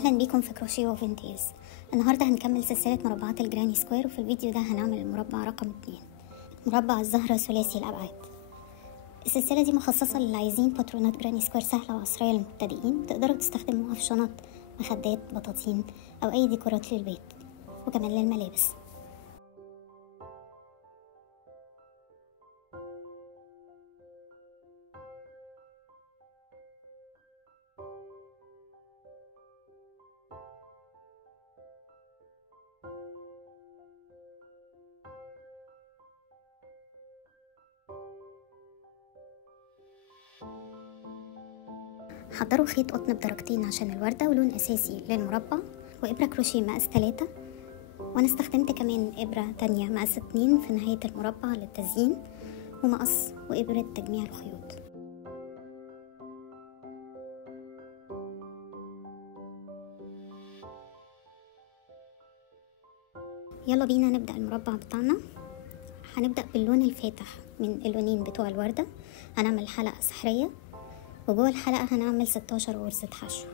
اهلا بيكم في كروشيه وفينتيلز. النهارده هنكمل سلسله مربعات الجراني سكوير، وفي الفيديو ده هنعمل المربع رقم 2، مربع الزهره ثلاثي الابعاد. السلسله دي مخصصه للي عايزين باترونات جراني سكوير سهله وعصريه للمبتدئين، تقدروا تستخدموها في شنط، مخدات، بطاطين او اي ديكورات للبيت، وكمان للملابس. حضروا خيط قطن بدرجتين عشان الوردة، ولون أساسي للمربع، وإبرة كروشيه مقاس 3، وأنا استخدمت كمان إبرة تانية مقاس 2 في نهاية المربع للتزيين، ومقص وإبرة تجميع الخيوط. يلا بينا نبدأ المربع بتاعنا. هنبدأ باللون الفاتح من اللونين بتوع الوردة. هنعمل حلقة سحرية، وجوه الحلقة هنعمل 16 غرزة حشو.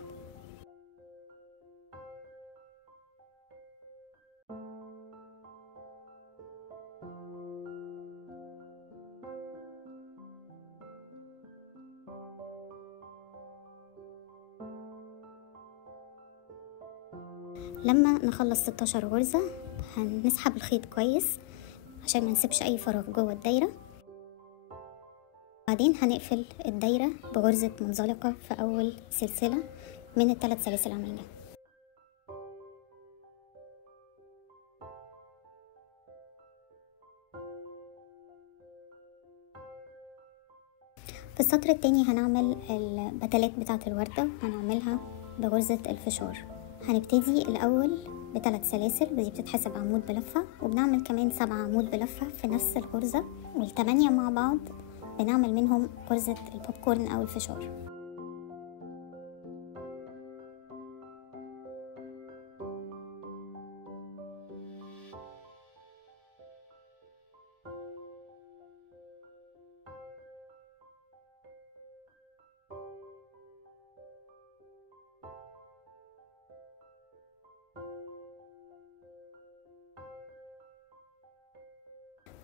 لما نخلص 16 غرزة هنسحب الخيط كويس عشان ما نسيبش اي فراغ جوه الدايرة. بعدين هنقفل الدايرة بغرزة منزلقة في اول سلسلة من ال3 سلاسل عملناها. في السطر التاني هنعمل البتلات بتاعة الوردة، هنعملها بغرزة الفشار. هنبتدي الاول ب3 سلاسل، ودي بتتحسب عمود بلفة، وبنعمل كمان 7 عمود بلفة في نفس الغرزة، وال8 مع بعض بنعمل منهم غرزة البوب كورن او الفشار.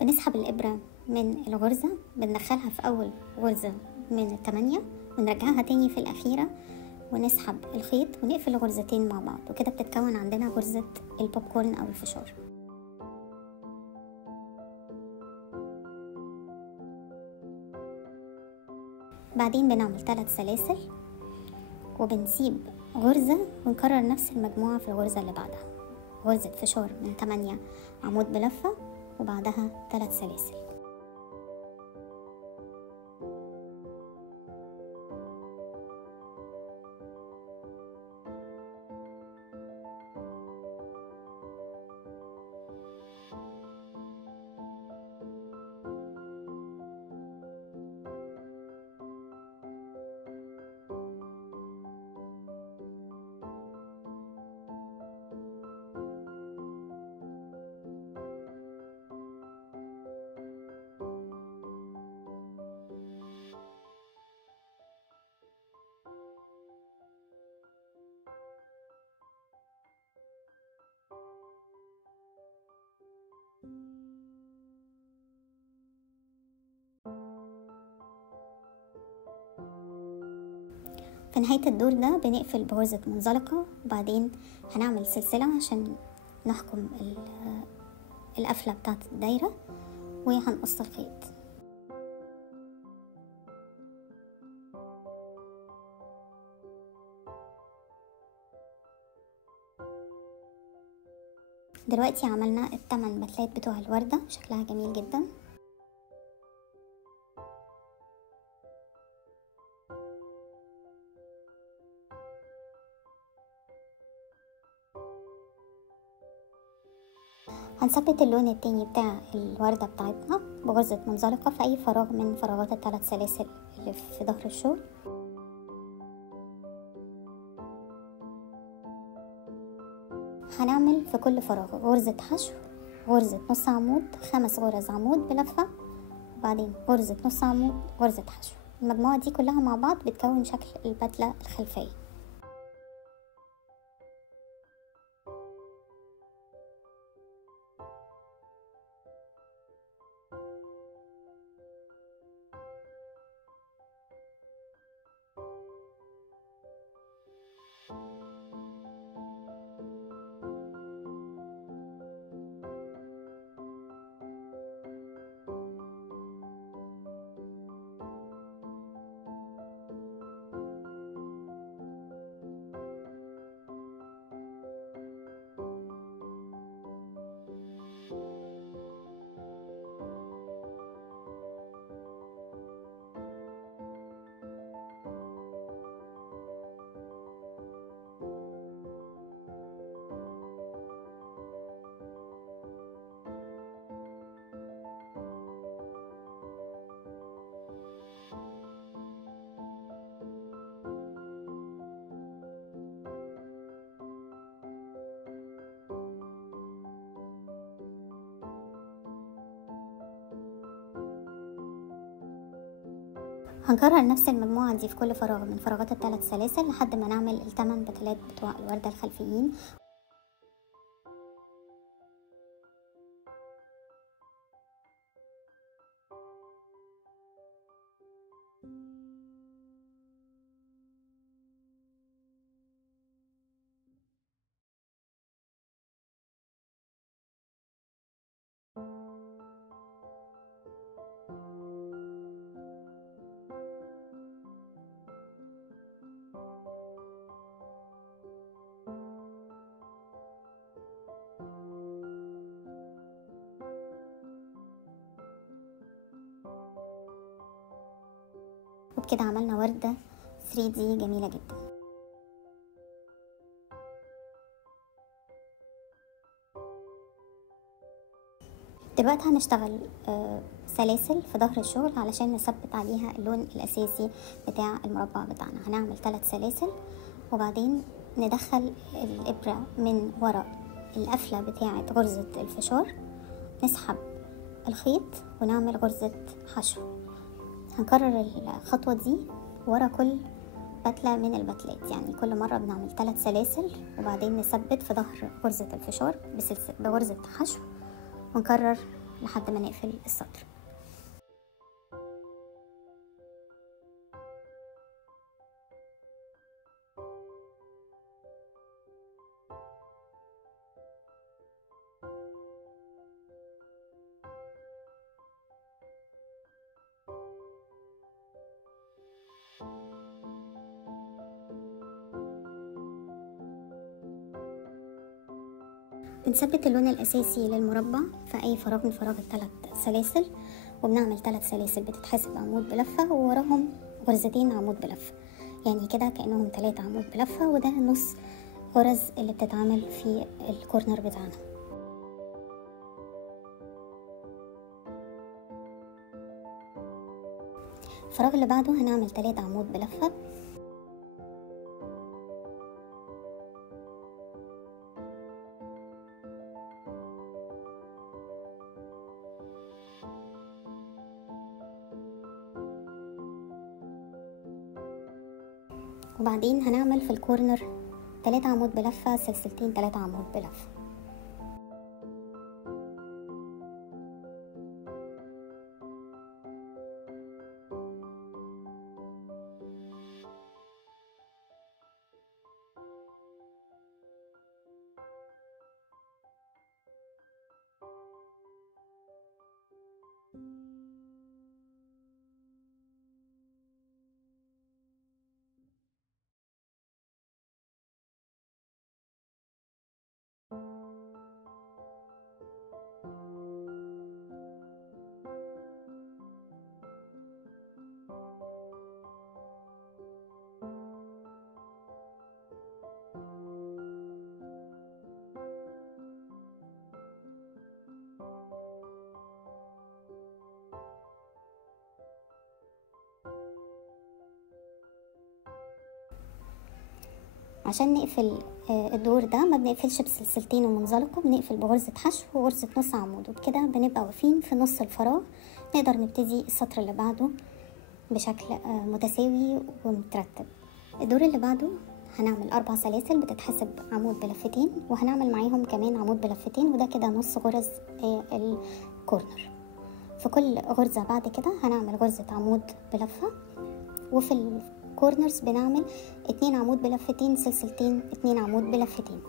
بنسحب الإبرة من الغرزة، بندخلها في أول غرزة من ال8، ونرجعها تاني في الأخيرة، ونسحب الخيط ونقفل الغرزتين مع بعض، وكده بتتكون عندنا غرزة البوب كورن أو الفشار. بعدين بنعمل 3 سلاسل، وبنسيب غرزة، ونكرر نفس المجموعة في الغرزة اللي بعدها، غرزة فشار من 8 عمود بلفة، وبعدها 3 سلاسل. في نهاية الدور ده بنقفل بغرزة منزلقة، وبعدين هنعمل سلسلة عشان نحكم القفلة بتاعة الدايرة، وهنقص الخيط. دلوقتي عملنا ال8 بتلات بتوع الوردة، شكلها جميل جدا. هنثبت اللون التاني بتاع الوردة بتاعتنا بغرزة منزلقة في اي فراغ من فراغات ال3 سلاسل اللي في ظهر الشغل. هنعمل في كل فراغ غرزة حشو، غرزة نص عمود، 5 غرز عمود بلفة، وبعدين غرزة نص عمود، غرزة حشو. المجموعة دي كلها مع بعض بتكون شكل البدلة الخلفية. هنكرر نفس المجموعة دي في كل فراغ من فراغات ال3 سلاسل لحد ما نعمل ال8 بتلات بتوع الوردة الخلفيين. وبكده عملنا وردة 3D جميلة جدا. دلوقتي هنشتغل سلاسل في ظهر الشغل علشان نثبت عليها اللون الأساسي بتاع المربع بتاعنا. هنعمل 3 سلاسل وبعدين ندخل الإبرة من وراء القفلة بتاعة غرزة الفشار، نسحب الخيط ونعمل غرزة حشو. هنكرر الخطوة دي ورا كل بتلة من البتلات، يعني كل مرة بنعمل 3 سلاسل وبعدين نثبت في ظهر غرزة الفشار بغرزة حشو ونكرر لحد ما نقفل السطر. بنثبت اللون الأساسي للمربع في أي فراغ من فراغ ال3 سلاسل، وبنعمل 3 سلاسل بتتحسب عمود بلفة ووراهم غرزتين عمود بلفة، يعني كده كأنهم 3 عمود بلفة، وده نص غرز اللي بتتعمل في الكورنر بتاعنا. الفراغ اللي بعده هنعمل 3 عمود بلفة، وبعدين هنعمل في الكورنر 3 عمود بلفة، سلسلتين 3 عمود بلفة. عشان نقفل الدور ده ما بنقفلش بسلسلتين ومنزلقة، بنقفل بغرزة حشو وغرزة نص عمود، وبكده بنبقى واقفين في نص الفراغ. نقدر نبتدي السطر اللي بعده بشكل متساوي ومترتب. الدور اللي بعده هنعمل 4 سلاسل بتتحسب عمود بلفتين، وهنعمل معاهم كمان عمود بلفتين، وده كده نص غرز الكورنر. في كل غرزة بعد كده هنعمل غرزة عمود بلفة، وفي الكورنرز بنعمل 2 عمود بلفتين، سلسلتين 2 عمود بلفتين.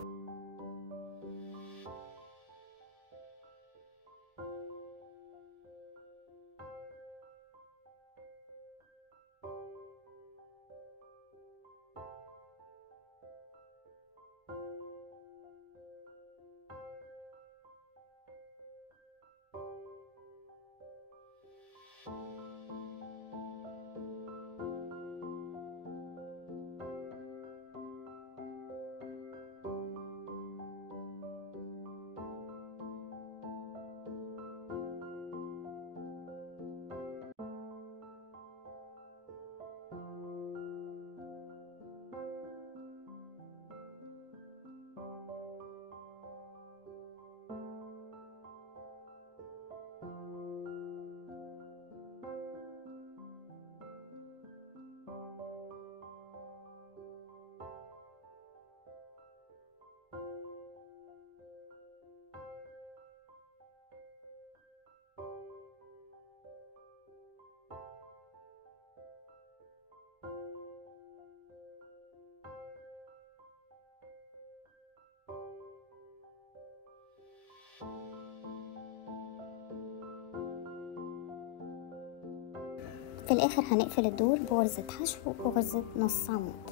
في الاخر هنقفل الدور بغرزة حشو وغرزة نص عمود.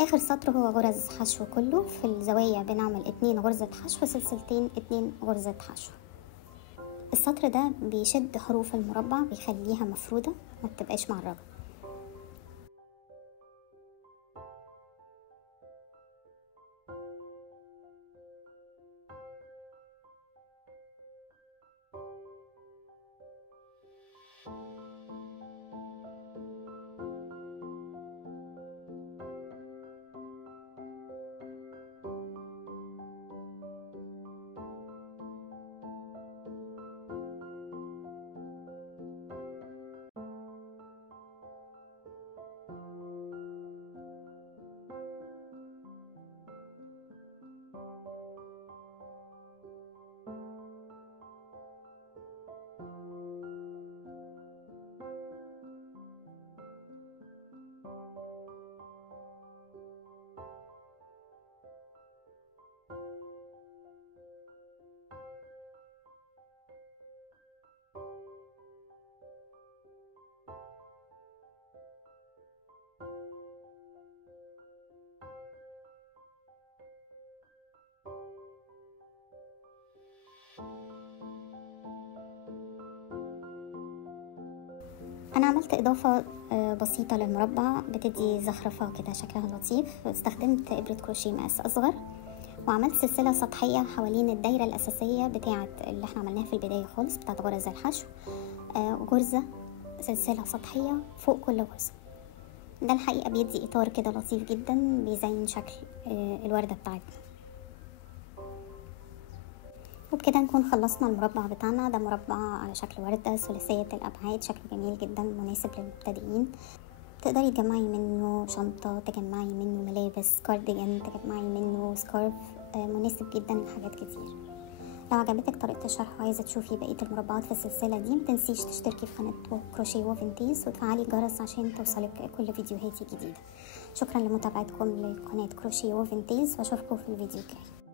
اخر سطر هو غرز حشو كله. في الزوايا بنعمل 2 غرزة حشو، سلسلتين 2 غرزة حشو. السطر ده بيشد حروف المربع، بيخليها مفرودة ما بتبقاش معرجة. انا عملت اضافة بسيطة للمربع بتدي زخرفة كده شكلها لطيف. استخدمت ابرة كروشيه مقاس اصغر، وعملت سلسلة سطحية حوالين الدايرة الاساسية بتاعة اللي احنا عملناها في البداية خالص بتاعة غرز الحشو، وغرزة سلسلة سطحية فوق كل غرزة. ده الحقيقة بيدي اطار كده لطيف جدا، بيزين شكل الوردة بتاعتنا. وبكده نكون خلصنا المربع بتاعنا. ده مربع على شكل وردة ثلاثية الأبعاد، شكله جميل جدا مناسب للمبتدئين. تقدري تجمعي منه شنطة، تجمعي منه ملابس، كارديجان، تجمعي منه سكارف، مناسب جدا لحاجات كتير. لو عجبتك طريقة الشرح وعايزة تشوفي بقية المربعات في السلسلة دي، متنسيش تشتركي في قناة كروشيه وفنتيز وتفعلي الجرس عشان توصلك كل فيديوهاتي جديدة. شكرا لمتابعتكم لقناة كروشيه وفنتيز، واشوفكم في الفيديو الجاي.